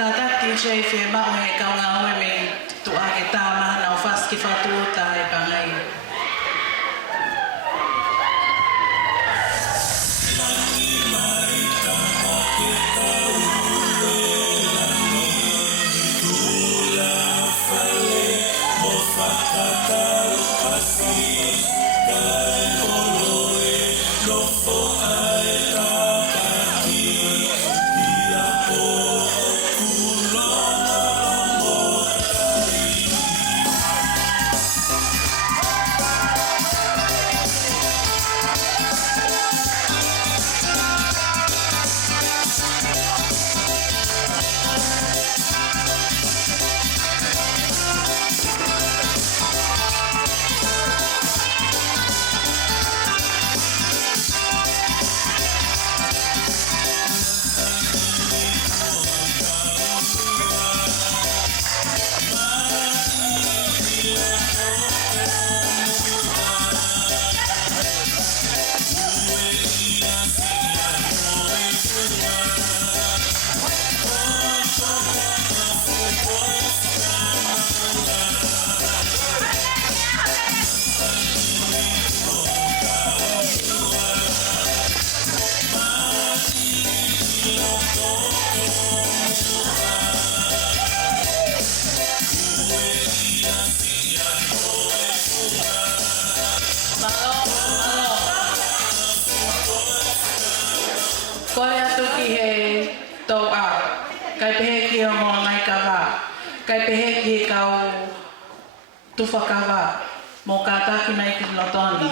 Kata DJ firma o he kau ngā ue me tu a ke tāma na o whaski whatu o tā e pangai. Kore atu ki he tau a, kai pehe ki o mo ngai kawa, kai pehe ki he kau tuwha kawa, mo ka taki mai ki lotoni.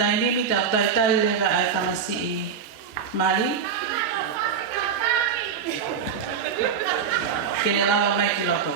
Tai nimi tau tai tai lewa ai tamasi I Mali. Kene lawa mai ki loko.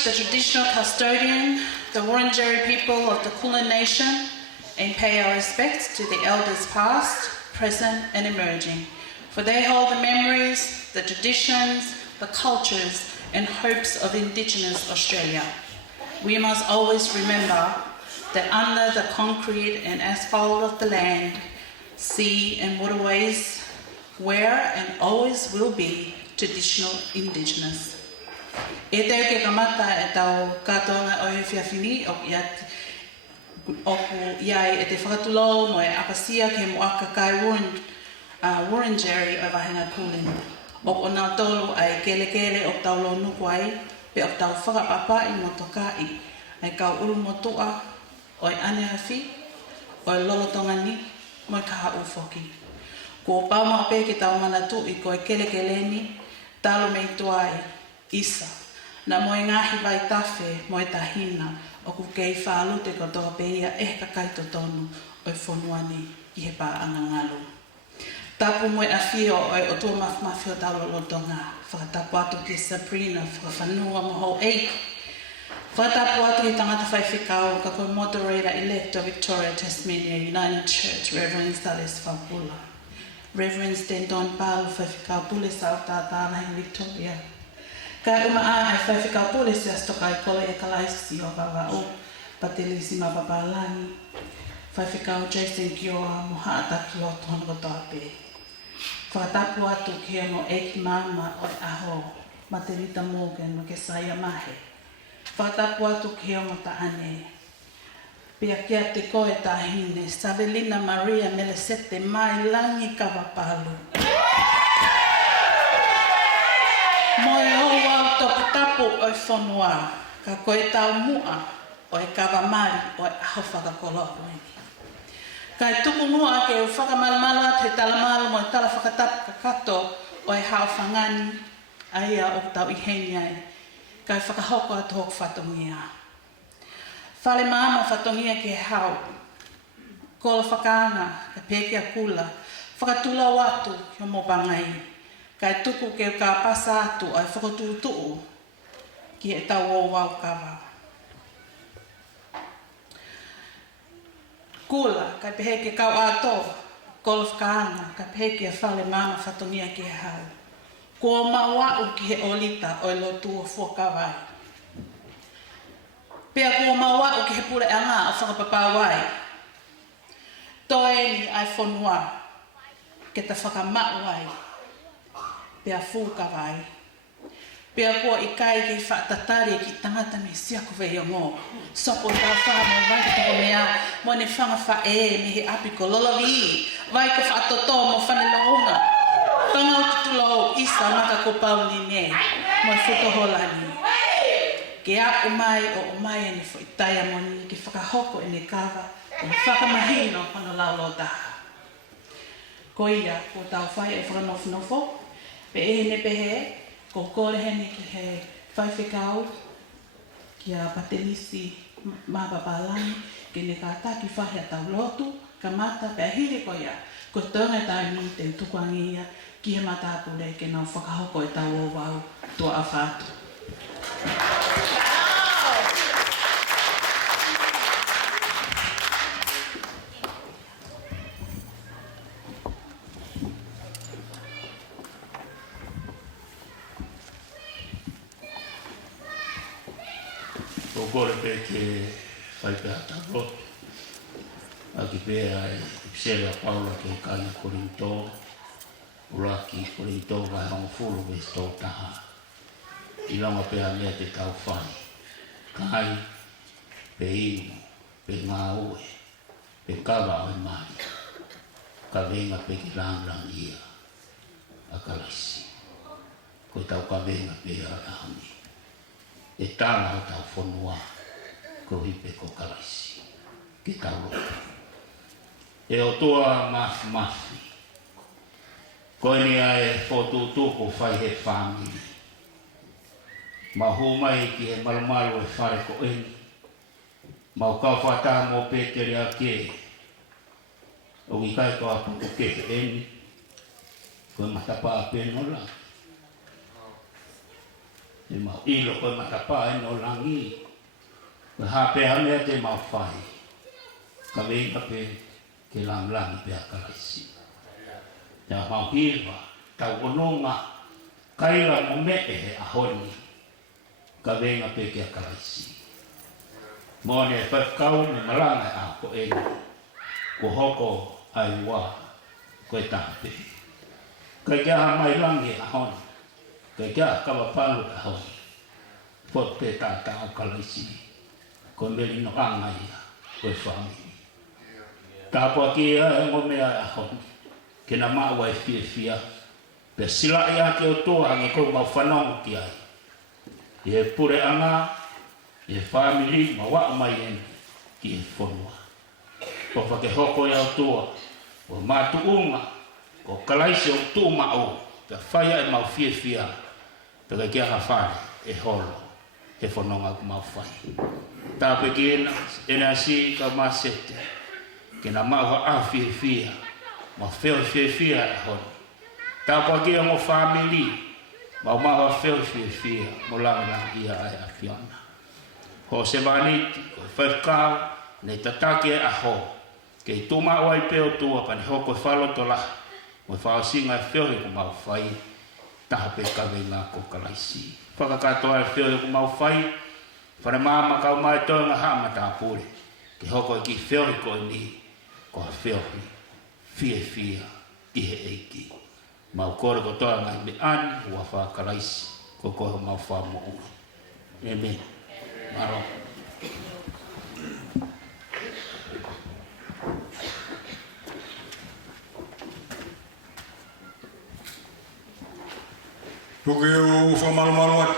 acknowledge the traditional custodian, the Wurundjeri people of the Kulin Nation, and pay our respects to the elders past, present, and emerging, for they hold the memories, the traditions, the cultures, and hopes of Indigenous Australia. We must always remember that under the concrete and asphalt of the land, sea, and waterways were and always will be traditional Indigenous. E teo ke kamata e tau katoanga o he whiawhini o ku iai e te whakatulo mo e apasia ke moaka kai Wurundjeri o wahinga Kulin. O o nā tolu ai kele o taulo nukwai pe o tau whakapapa i motokai ai kau uru motua o i Eneasi o i lolotongani mo i kaha ufoki. Ko pauma pe ke tau manatu i ko e kele ni talo mei tuai isa. Na mo e ngahi vai tawhe mo e tahina o ku kei whaalute ko toa peia e kakaito tonu o i whonuani i he pā angangalu. Tapu mo e awhio o e o tua mawhi o talo lo Tonga. Whakatapu atu ki Savelina, whakawhanua mo ho eik. Whakatapu atu ki tangata whaiwhikau ka koe moderator-elect of Victoria, Tasmania United Church, Reverend Salis Paula. Reverend Stenton Paula whaiwhikau pule sa o tātāna in Victoria. Ka uma a ai whaiwhikau pule se astoka i kole e kalaisi o kawa o Patelisi Mailangi. Whaiwhikau Jason Kioa mo haataki o tono ko tāpe. Whakatapu atu ki mo eki mama o aho, Materita Morgan mo ke saia mahe. Whakatapu atu ki mo ta ane. Pia kia te koe tahine, Savelina Melesete Mailangi Kavapalu. Mo e Ouau Kava o e whanua, ka koe tau mua o e kawamari o e aho whakakolopo. Kai tuku mua ke u whakamalamala te talamala mo e tala whakatapu ka kato o e hao whangani aia o tau iheni ai. Kai whakahoko atu hoku whatongia. Whale maama whatongia ke hao. Kola whakaanga, ka pēkia kula, whakatula watu ki o mo bangai. Kai tuku ke ka pasa atu o e whakatuutuu ki e tau Ouau Kava. Kula, kai pehe ke kau ato, kola whakaanga, kai pehe ke whale mama whatongia ke hau. Ko mawau ki he olita o e Latu o whakawai. Pea ko mawau ki he pule anga o whakapapawai. Toe ni ai whanua, ke ta whakamauai, pea whukawai. Pea kua i kai ke whaatatari ki tangata me siako wei o ngō. Soko tau whaa mo vai ka toko mea, mo ne whanga wha me he api ko lolovi. Vai ka whaatoto mo whane launga. Tanga o tutulo isa maka ko pauli ne, mo whutoholani. Ke a umai o umai ane fo itaia moni, ke whakahoko ene kawa, o whakamahino hono laulo taha. Ko ia, ko tau whai e whakanofnofo, pe ne pehe, ko kore hene ki he whaiwhikau ki a Patelisi Mailangi ki ne kātaki whahi a tau lotu, ka mata pe ahiri ko ia, ko Tonga tai ni te tukuangi ia ki he matapure ke nau whakahoko e tau Ouau tua a whātu. Kore pe ke whaipea taro, a ki pēa e psera Paula ke kāna korinto, uraki korinto vai hongo fulu we sto taha. I longa pēa mea te tau whai, kai, pe inu, pe ngā ue, pe kawa o e mai, ka venga pe ki rang ia, a kalaisi, ko tau ka venga pēa ahani. E tāna o tau whanua, ko hipe ko kalaisi, ki tau roto. E o toa mafi, ko ni ai whotutuko whai he whāmiri. Ma hō mai ki he marumaru e whare ko eni, ma o kau whata mō pēkeri a ke, o i kai ko apu ko ke eni, ko e matapa a pēnola. Te mau ilo koe matapa e no langi. Koe hape hame te mau whai. Ka wenga pe ke langi pe a kalaisi. Ia mau hiwa, tau ononga, kaila mo me he ahoni. Ka wenga pe ke a kalaisi. Mo ne whakau me malanga a ko e. Ko hoko ai wā, koe tāpe. Kai kia Mailangi ahoni. Kai kia Kavapalu ahoni. Pot pe tāta o kalaisi. Ko meri no angai koe whangi. Tāpua ki e ngo mea ahoni. Kena maua e fia. Pe sila ia ke o toa nge kou mau whanongo ki ai. I e pure anga, i e family, ma wa mai ene ki e whanua. Ko whake hoko ia o toa, o mātu unga, ko kalaisi o tū mao, te whaia e mau fia. Te kai kia hawhare e holo, e whanonga ku mau whai. Tāpe ki Eneasi ka Melesete, kena maua a fia. Ma feo fia e honi. Tāpua ki mo family, ma feo fia, mo langa ia ai a fiona. Ho se vaniti, ko whakau, nei tatake a ho. Kei tuma o ai peo tua, pani hoko e whaloto la. Mo whaasinga e feo ko mau whai, taha pe kawe ngā ko kalaisi. Whakakatoa e feo ko mau whai, whare māma kau mai toinga hama tāpure. Ke hoko e ki feo ko e ni, ko a feo fia, ihe eiki. Mau kore ko toa ngai me ani, ua whakalaisi, ko koe mau whamo ua. Amen. Maro. Tuki o whamalumalu atu.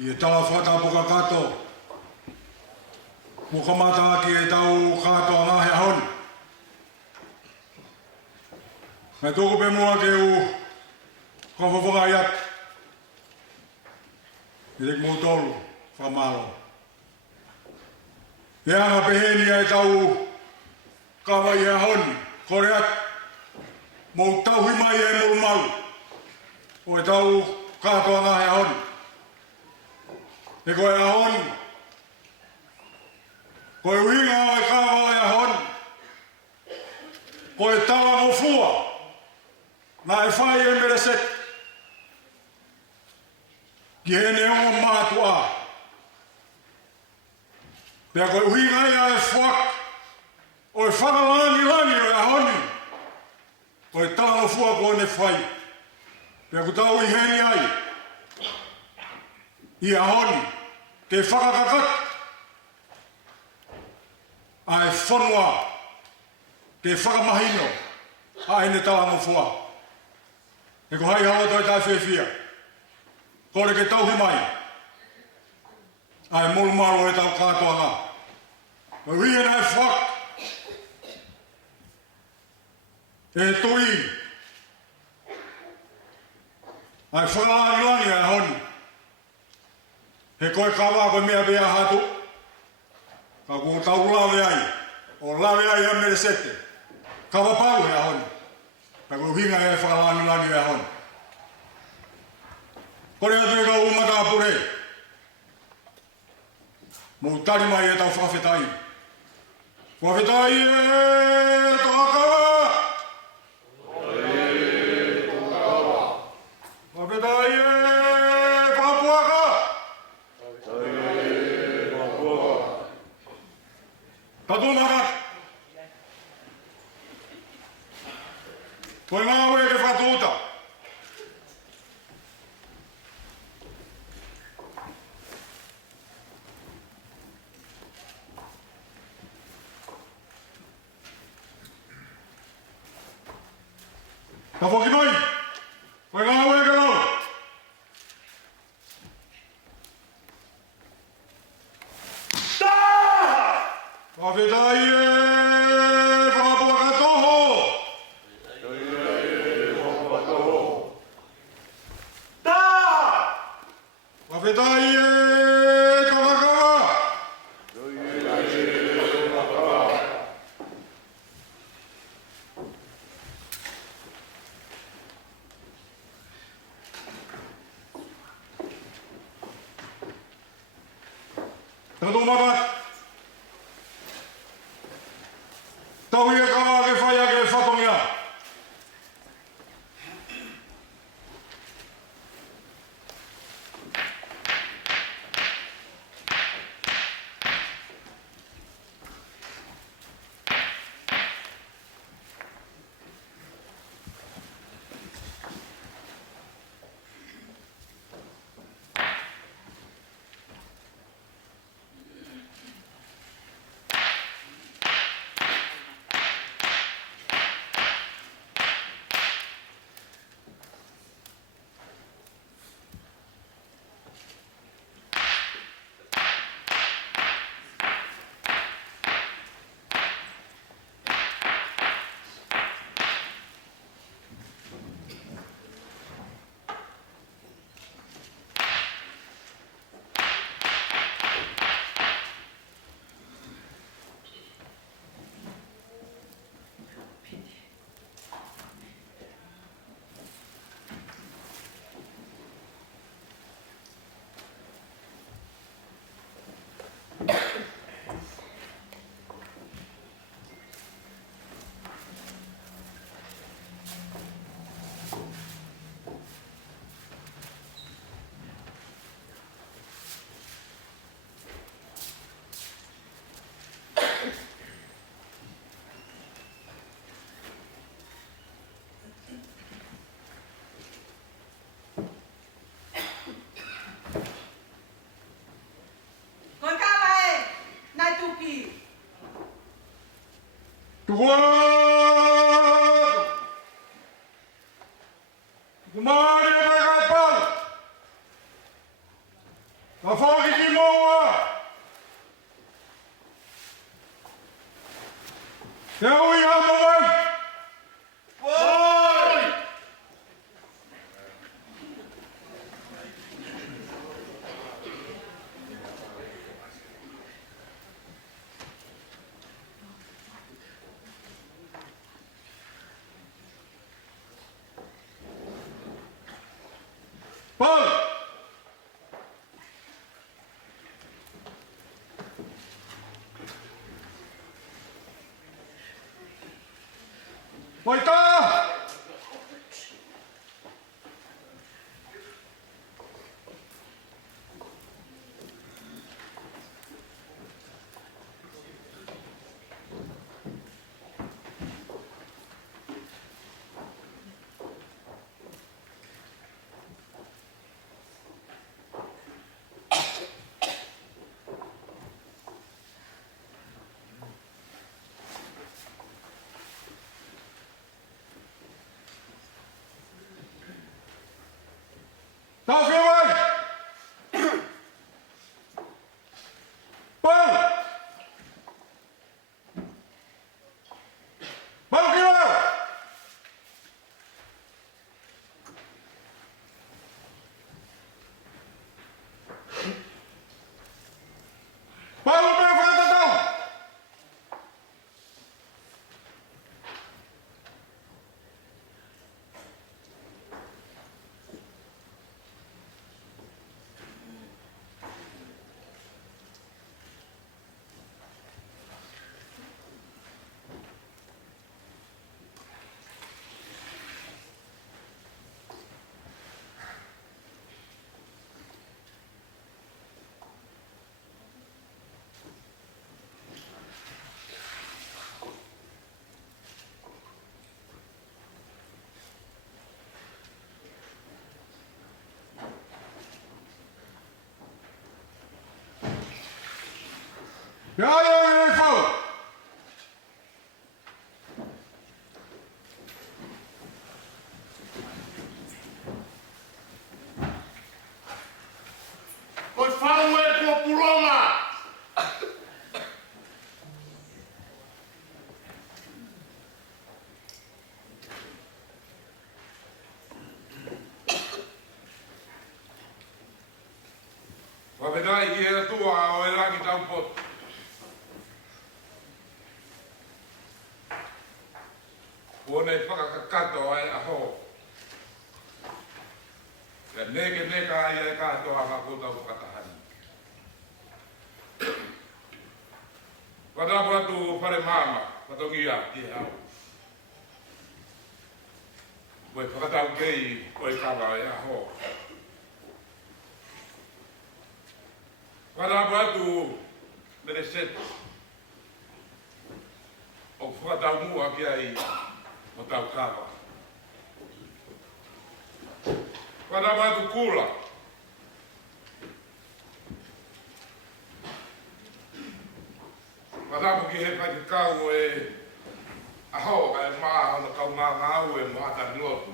I e tawa whatapuka kato. Mukamata ki e tau kato a ngahe ahoni. Ngai toko pe mua ke u kawhawhanga iat. I tek mūtolu whamalo. E anga peheni e tau kawa i ahoni. Kore atu. Mou tau himai e mulumalu. O e tau katoa ngahe ahoni. E koe ahoni. Koe uhinga o e kawa e ahoni. Koe tawa mo fua. Na e whai e Melesete. Ki hene o mātu a. Pea koe uhinga ia e whak. O e whakalangi o e ahoni. Koe tawa mo fua koe ne whai. Pea kutau i heni ai. I ahoni. Ke whakakakat. Ai whanua. Ke whakamahino. Ai ne tawa mo fua. E ko hai hawa toi tai whiawhia. Kore ke tauhi mai. Ai molu maro e tau katoa ngā. Mai hui e nai whak. E tui. Ai whakalangi e honi. He koe kawa koe mea bea hatu. Ka ku tau lawe ai. O lawe ai e Melesete. Kavapalu e honi. Ka ku hinga e whakalangi e honi. Kore atu e ka umata apure. Mou tari mai e tau whawhetai. Whawhetai e toa kawa. Whawhetai e whapuaka. Tatumaka. Koe ngā ue ke whatuuta. Ka whoki mai. Koe ngā ue ke lau. Whawhetai e whapuaka toho. Whawhetai e kawakawa. Tutumatat. Tauhia kawa ke whaia ke whatongia. Tuan! Kumari na kapal! Kafagi ni Moa! Yawi ang mabay! Boy! Paula! Waita! Tahu kawan? Paul! Paul kawan? Paul berapa tahu? Ya, Paul. Koi whau e kua puronga! Wapedai ki e tua o e rangi taupot. Kone whakakakato ai aho. Neke neka ai e katoa ka kutau katahani. Wadapo atu pare mama, patongia ki hau. Koe whakatau kei, koe kawa e aho. Wadapo atu Melesete. O whakatau mua ki ai, o tau kawa. Wadapo atu kula. Wadapo ki he pai kau e aho e maa no kau maa ngau e moata nilotu.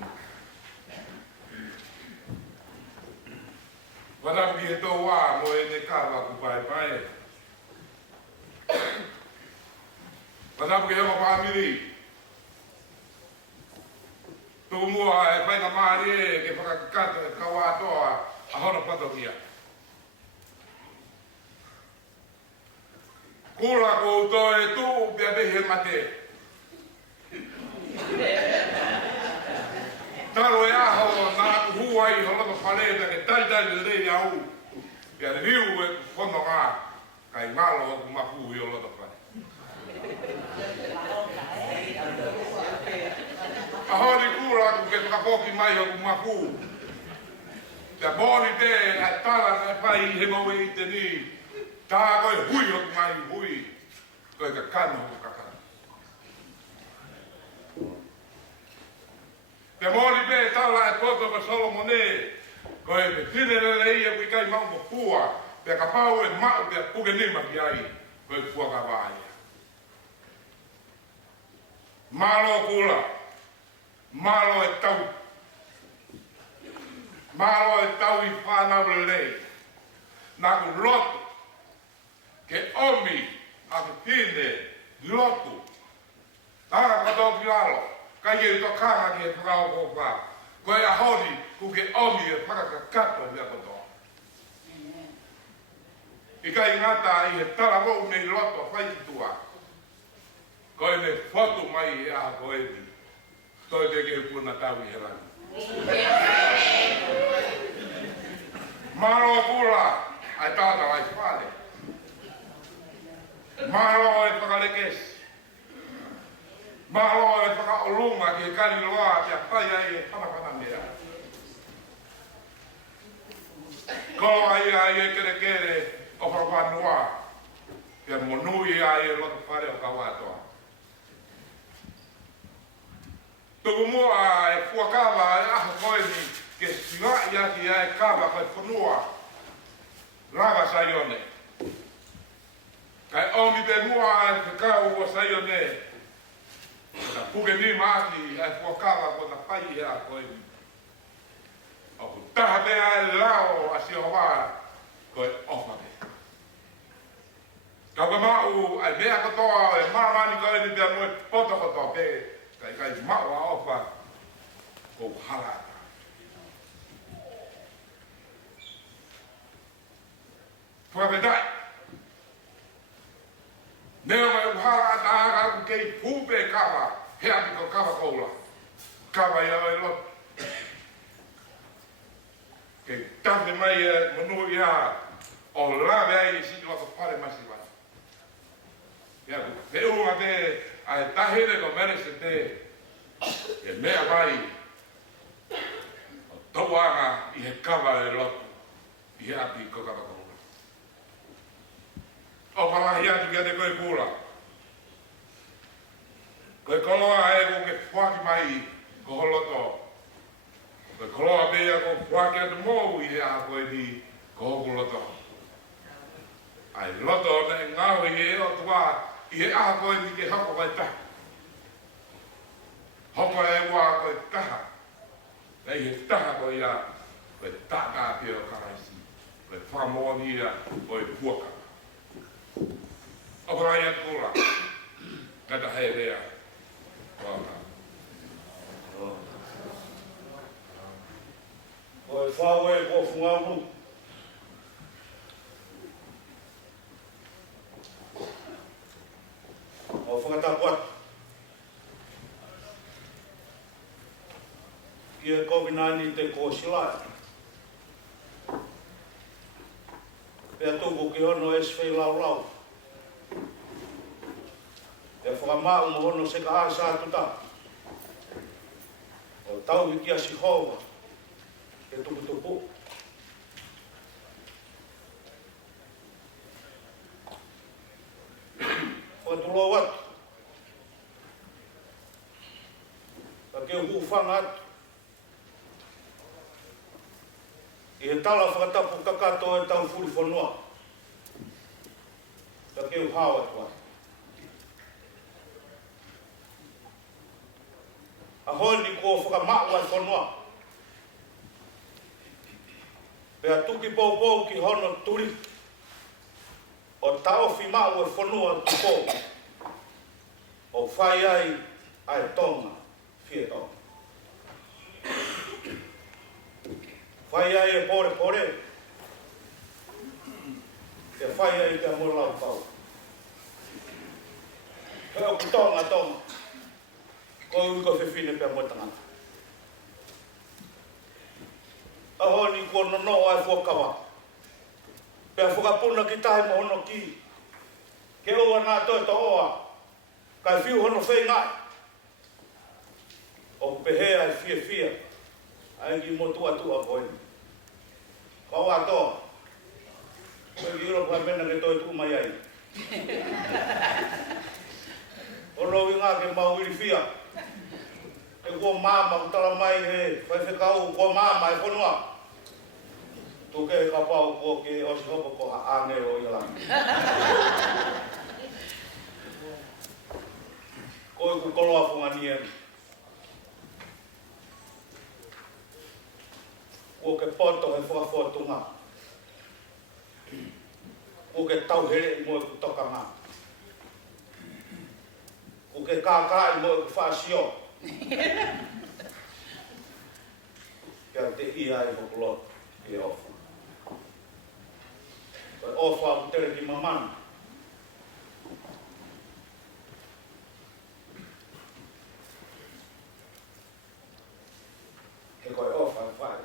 Wadapo ki he tō wā mo e ne kawa ku pai pai. Wadapo ki he ma pāmiri. Tō mua e pai na maari e ke whakakata e kau atoa aho na patokia. Kula ko to e tu pe be he mate. Taro e aho na huai ho lo pare ke tai le ya u. Pe riu e fono nga kai malo ku mapu yo lo pare. Aho ni kula ku ke kapoki mai ho ku mapu. Te boni te a tala e pai he mo e te ni. Tā koe hui o mai hui, koe ka kano o kakana. Te mōri pē tāla e poto pa Solomone, koe pe tinere rei e kui kai maungo pua, pe ka pau e mau pe puke nima ki ai, koe pua ka vāia. Malo kula, malo e tau. Malo e tau i whanau lei, nā ku lotu, ke omi a ke tine lotu. Tāra kato ki alo, kai e to kanga ki e whakao ko wha. Koe a hori ku ke omi e whakakakato mea koto. I kai ngata i he tara kou nei loto whaikitua. Koe ne whotu mai e a koe ni. Toi te ke puna tau i he rani. Maro kula, ai tāta lai whale. Malo e whakalekes. Malo e whakaolunga ki e kari loa te a whai ai e whanawhana mea. Ko ai ai e kere kere o whakawhanua. Te monui ai e loto whare o kawatoa. Tuku mua e fuakawa e aho koeni ke siwai ati ai kawa kai whanua. Raga saione. Kai omi te mua e te kau o saione. Na puke ni maaki e fuakawa ko na pai ea koe. O ku taha te ai lao a si hoa koe ofa te. Kau ka mau ai mea katoa e maramani koe ni te amoe poto kotoa pe. Kai mau a ofa ko harata. Fuapetai. Neo mai uhara ata aga ku kei pupe kawa, he api ko kawa koula. Kawa ia oi lot. Kei tante mai e manu ia o lawe ai i siti wako pare masiwa. Ia ku te unga te ai tahire ko Melesete e mea vai o tau anga i he kawa e lot. I he api ko kawa koula. O malahi atu kia te koe kula. Koe koloa e ko ke whaki mai ko holoto. Koe koloa bea ko whaki atu mou i he aha koe ni ko hoku loto. Ai loto ne ngau i e o tua i he aha koe ni ke hoko vai taha. Hoko e ua koe taha. Nei he taha koe ia koe tata te o karaisi. Koe whakamoni ia koe puaka. O rai atu kula. Kata hei rea. Waka. Koe whawe ko whungamu. O whakatapuat. Ki e COVID-19 te kōsilai. Pea tuku ki hono e swhi lau lau. whakamau mo hono se ka asa tuta. O tau hiki a Sihova, e tuputupu. Whatulo watu. Ka keu hufanga atu. I he tala whakatapu kakato e tau furi whanua. Ka keu hawa tua. A honi ko whakamau ai whanua. Pea tuki pōpō ki hono turi. O taofi mau e whanua tu pō. O whai ai Tonga, whie Tonga. Whai ai e pore. Te whai ai te amolau pau. Pea ku Tonga. Ko ui ko whiwhine pia mo tangata. Aho ni ko nono ai Ouau Kava. Pea whakapuna ki tahi mo hono ki. Ke oa nā toi to oa. Kai whiu hono whei ngai. O pehe ai whia. Ai ki mo tua koe. Ka oa toa. Koe ki uro pai mena ke toi tu mai ai. O rowi ngā ke mau iri whia. E kua mama utala mai he, whai whekau kua mama e whanua. Tu ke ka pau kua ke osi hopo ko ha ane o i langi. Koe ku koloa whungani e. Kua ke poto he whakafotunga. Kua ke tau here i mo e ku toka ngā. Kua ke kākai mo e ku whaasio. Kia te ia e hokulot e ofa. Koe ofa ku tere ki mamana. He koe ofa e whae.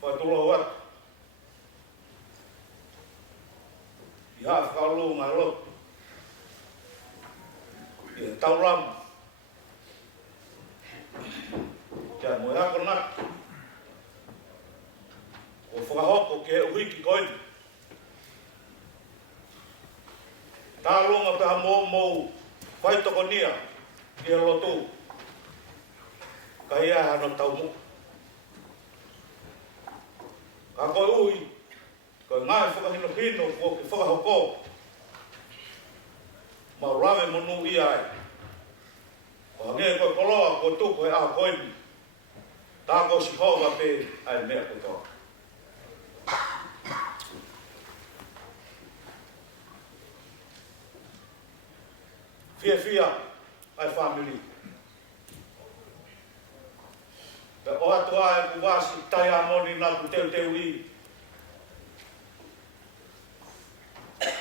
Whae tulo watu. I haa whakaulu ngai lotu. I he tauramu. Kia moe hako naki. O whakahoko ke he uiki koini. Tā runga peha mou whaitokonia ki he lotu. Ka ia hano tau muka. Ka koe ui. Koe ngai whakahino ko ki whakahoko. Ma rawe monu i ai. Ko hange koe koloa ko tuko e aha koini. Tā ko Sihova pe ai mea kutoa. Whia ai family. Pe o atu ai ku wasi tai amoni nā ku teu i.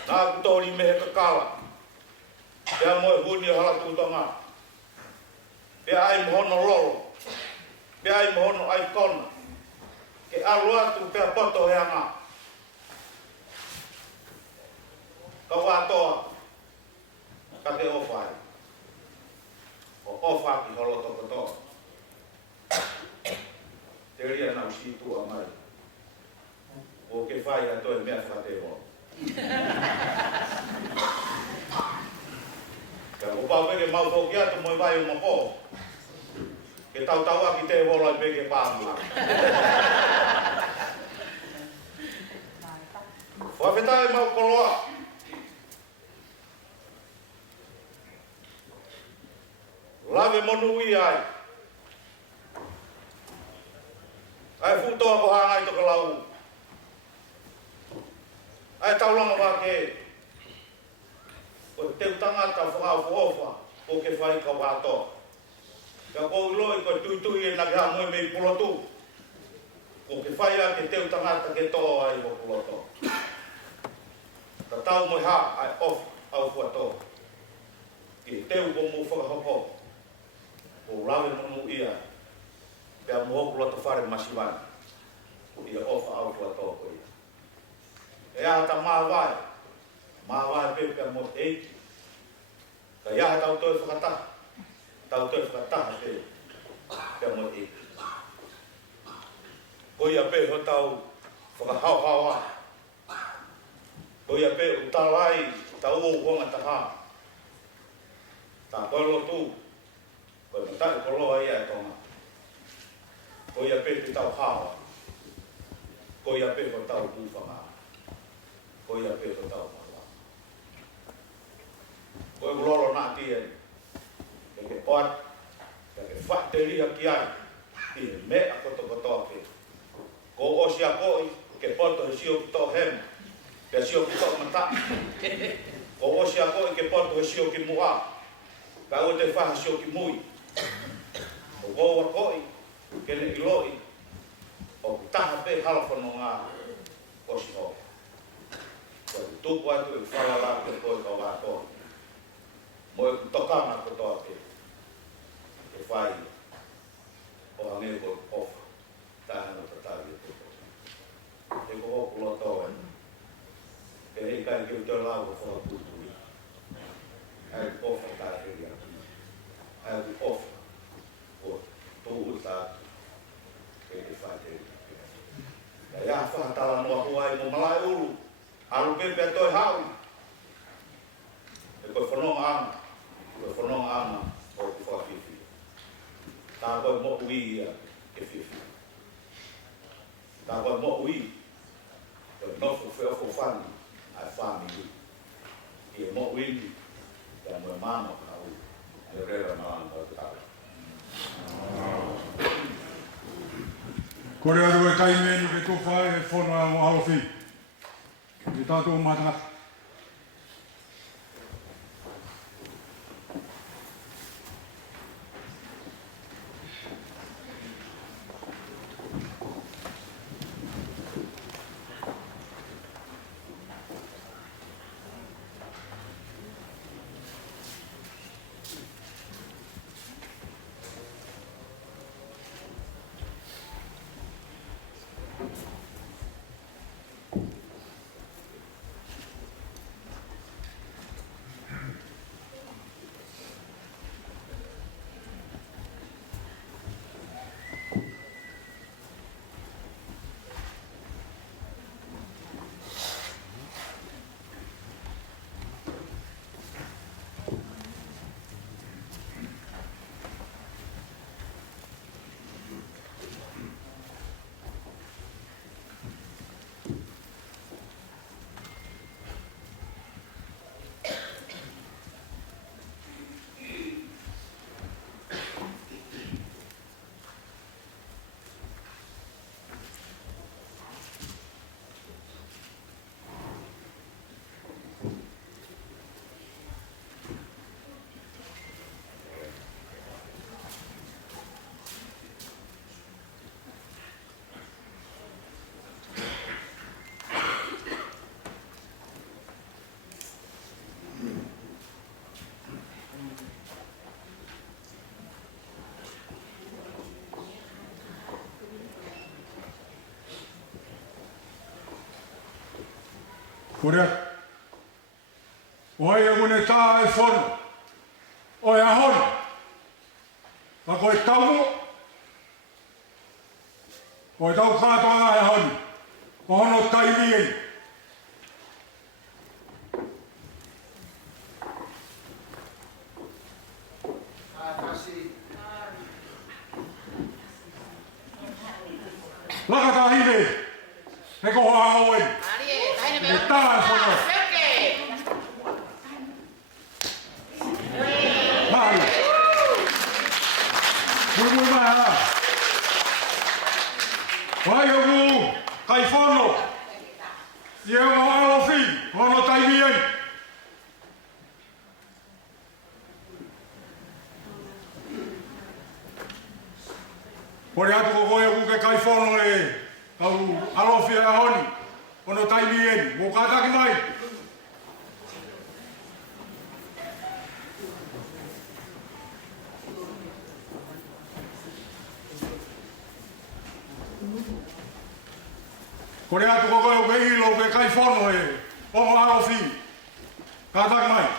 Nā ku tori mehe kakala. Pea moe huni hala tūtonga. Pea ai mohono lolo. Pea ai mohono ai kona. Ke alu atu pea poto hea ngā. Ka wātoa. Ka ke ofa ai. O ofa ki holo toko toa. Te ria nau si tua mai. O ke whai a toi mea whate o. Ka o pau peke mau poki atu moi vai o mako. Ke tau aki te holo ai peke pāmula. Whawhetai mau koloa. Lave monu i ai. Ai futoa ko hangai toka lau. Ai taulanga wake. Ko te utangata whakau ofa. Ko ke whai ka wātoa. Ka ko uloi ko tuitui e nake ha Moimoi pulotu. Ko ke whai a ke te utangata ke toa ai ko puloto. Ka tau moi ha ai ofa au fuatoa. Ki teu ko mu whakahoko. Ko rawe monu ia. Pea mohoku loto whare masiwani. ia ofa au kua tōko ia. E aha ta mawai pepe mo eiti. Ka ia tau toi whakataha. Tau toi whakataha pe mo eiti. Ko ia pe ho tau whakahau. Ko ia pe utalai tau o honga taha. Ta koe lotu. Ko ia matai ko loa ia e tonga. Ko ia pe tau hawa. Ko ia pe ko tau kūwhanga. Ko ia pe ko tau mawa. Ko ia ulolo nā tien. Ke pot. Ke whateria ki ai. I mea kotokotoa ke. Ko osi a koi. Ke poto he sio ki tō hem. Ke sio ki tō mata. Ko osi a koi ke poto he sio ki mua. Ka ua te whaha sio ki mui. O goa koi. Ke ne iloi. O taha pe halafano ngā osi ho. Ko e tupu atu e whalala ke koe kau wātoa. Mo e kutokana kotoa ke. Ke whai. O hange koe ofa. Tāhana tatari e tupu. E ko hoku lotoa e. Ke hei kai ke utoe lau o whakaputui. Ai ofa tāhiri atu. Ai ofa. O tuu tātu. Ke e whaiteri. Ka ia whakatala noa huai mo malai uru. Aru pepe atoi hau. E koe whanonga anga. Koe whanonga anga o te whakawhiwhi. Tā koe mo ui ia ke whiwhi. Tā koe mo ui. Koe nofu whiofo whani. Ai whami ui. I e mo ui ni. Ia moe māma ka ui. E rewa nāna o te tāra. Kore aru e kai meni ke tofa e whono a mo alofi. I tātou mātangata. Kore. Oai e mune tā e whono. Oe a hono. Ka koe taumo. Koe tau kātoa ngā e hono. Ko hono taimi ei. Laka tā hine. He ko hoa auen. E tā e whono. Mai. Mui mai hala. Vai hoku kai whono. Ie o alofi. Hono taimi ei. Kore atu ko koe uke kai whono e kau alofi e honi. Ono taimi ei. Mo kātaki mai. Kore atu ko koe uke ilo uke kai whono e. Ongo aro whi. Ka taki mai.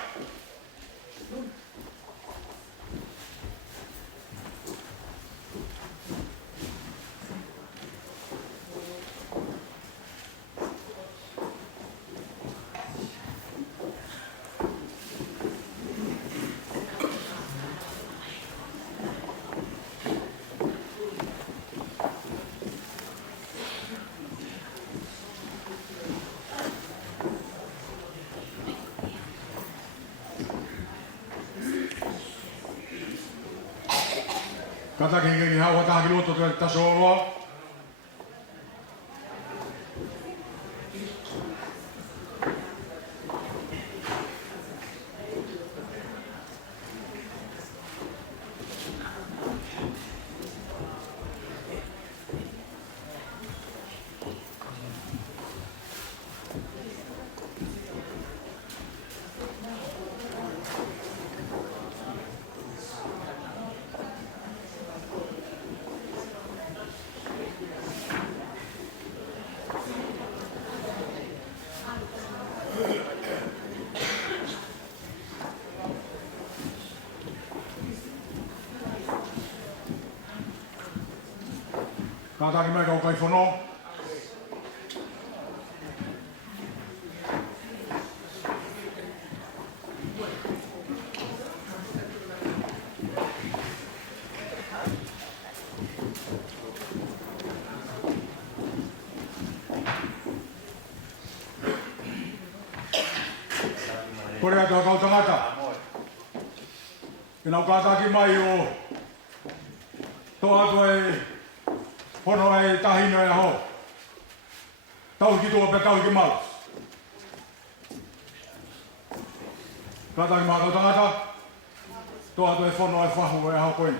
Kataki hengi haua tahaki luotto taso oloa. Kataki mai kau kai whono. Kore atua kau tangata. Kena kataki mai o to atua e hono ai tahino e ho. Tau ki tua pe tau ki mau. Kataki mai kau tangata. To atua e hono e whahu e ho koe.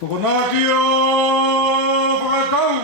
Tukunaki o whakatau.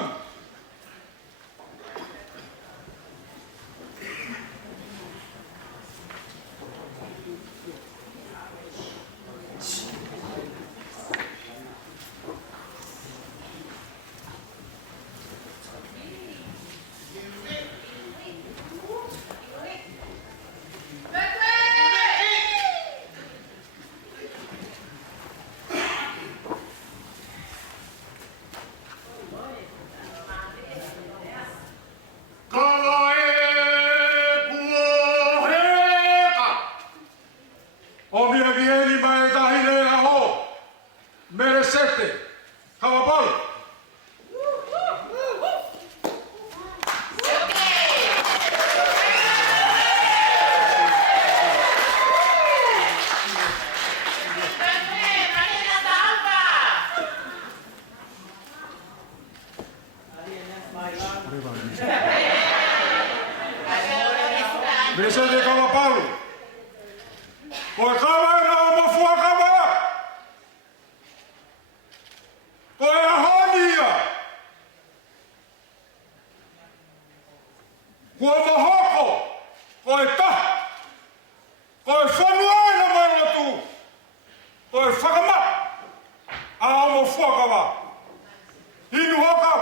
Melesete Paula. Melesete Kavapalu. Ouau Kava na Ouau Kava. Koe ahonia. Koe mahoko. Koe taha. Koe whanua na mai Latu. Koe whakama. A Ouau Kava. Hinu hokau.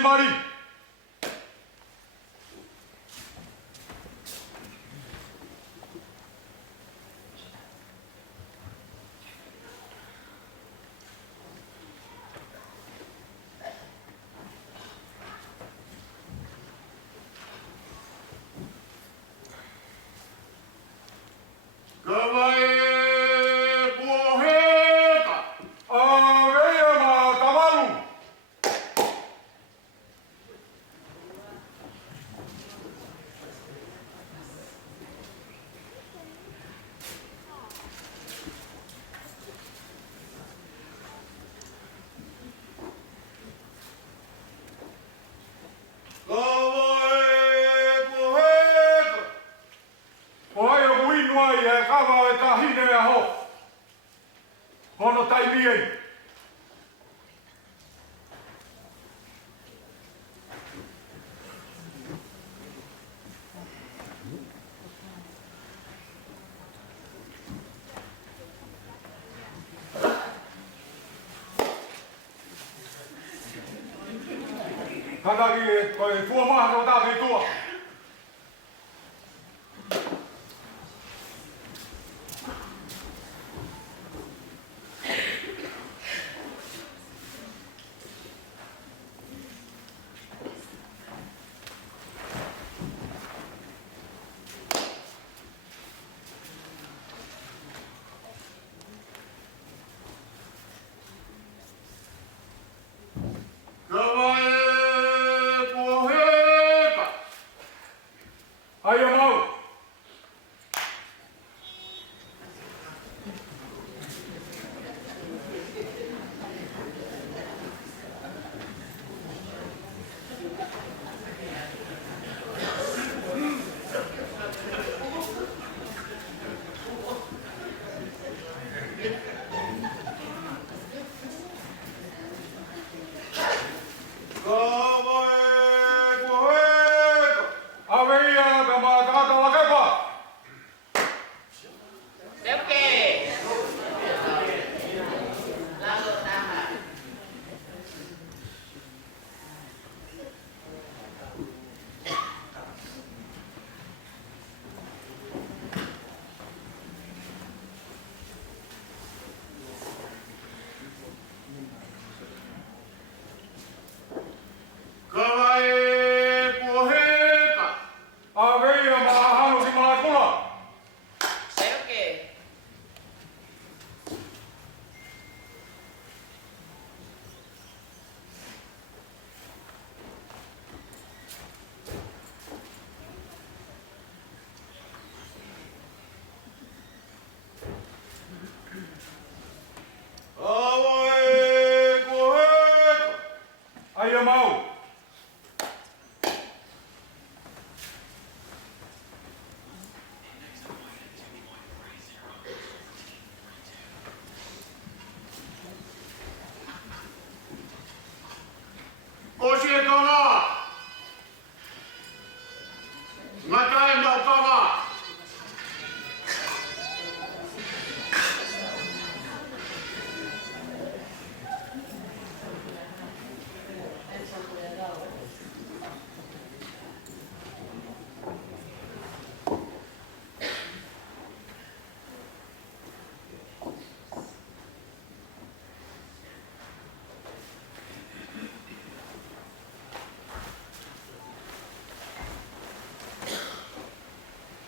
mari. Hono tai mien. Kanaki koi tuo mahdo tavi tuo.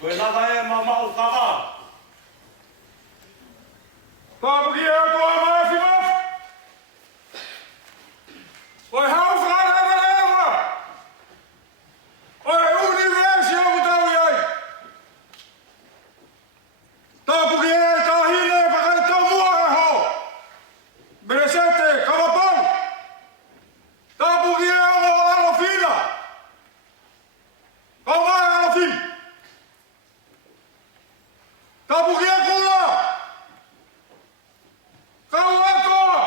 Koe naka e Ouau Kava. Tāpaki e toa mai whima. Oi hau whakana e rewa. Oi uni reisi o kutau iai. Tāpaki e tahine e whakai tau mua e ho. Melesete Kavapalu. Tāpaki e o alofina. Kau mai alofina. Tāpaki e kula. Kau atoa!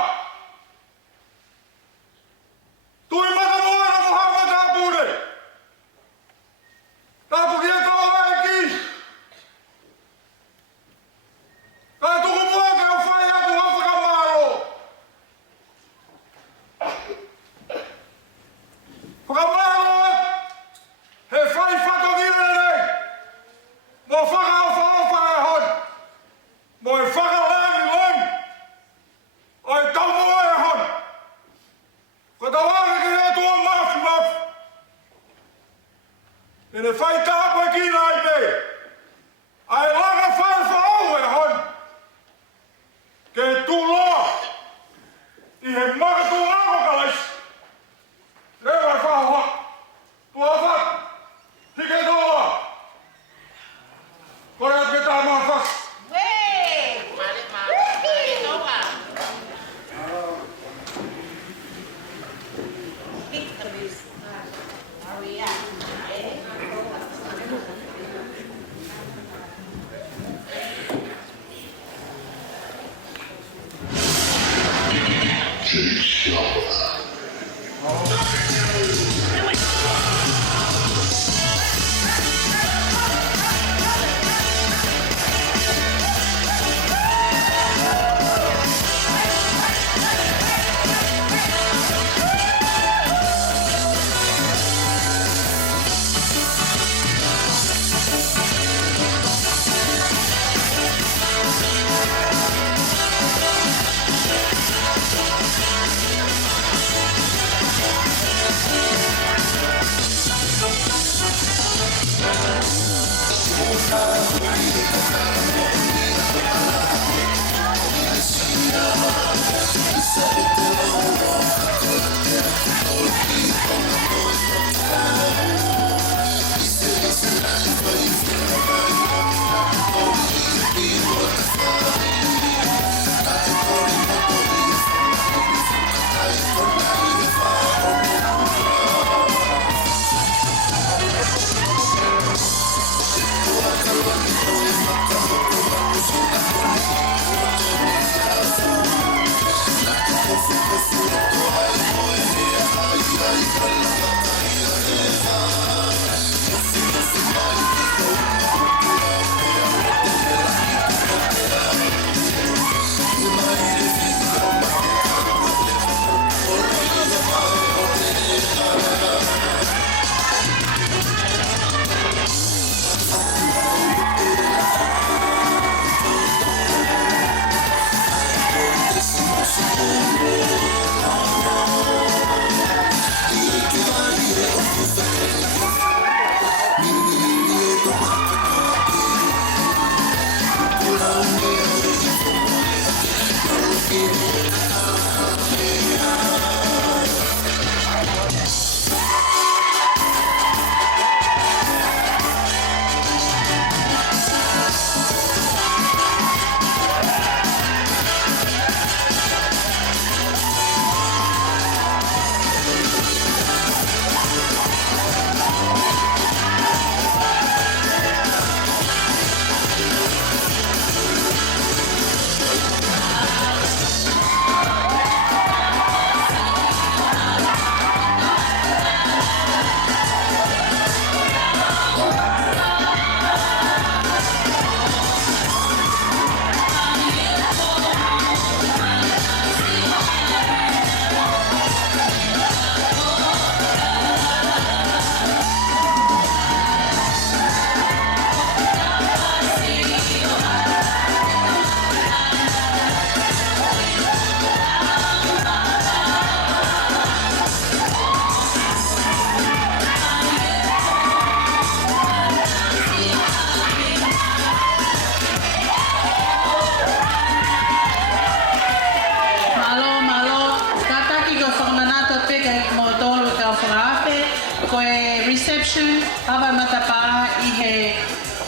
reception, awa matapa I he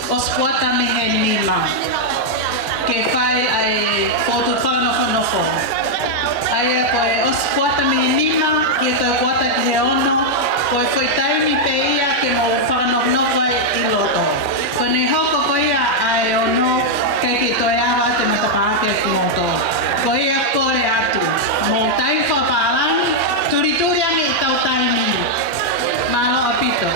ospuata me he nima. Ke whai ai fotu whanofo. Aia koe ospuata me he nima, ki e tau puata ki he ono, koe whai taimi pe ia ke mo whanofo I loto. Koe ne hoko koe ia ai ono, kei ki toi awa te matapa ake ki moto. Koe ia koe atu, mo tai whapalangi, turi ange I tau taimi. Malo apito.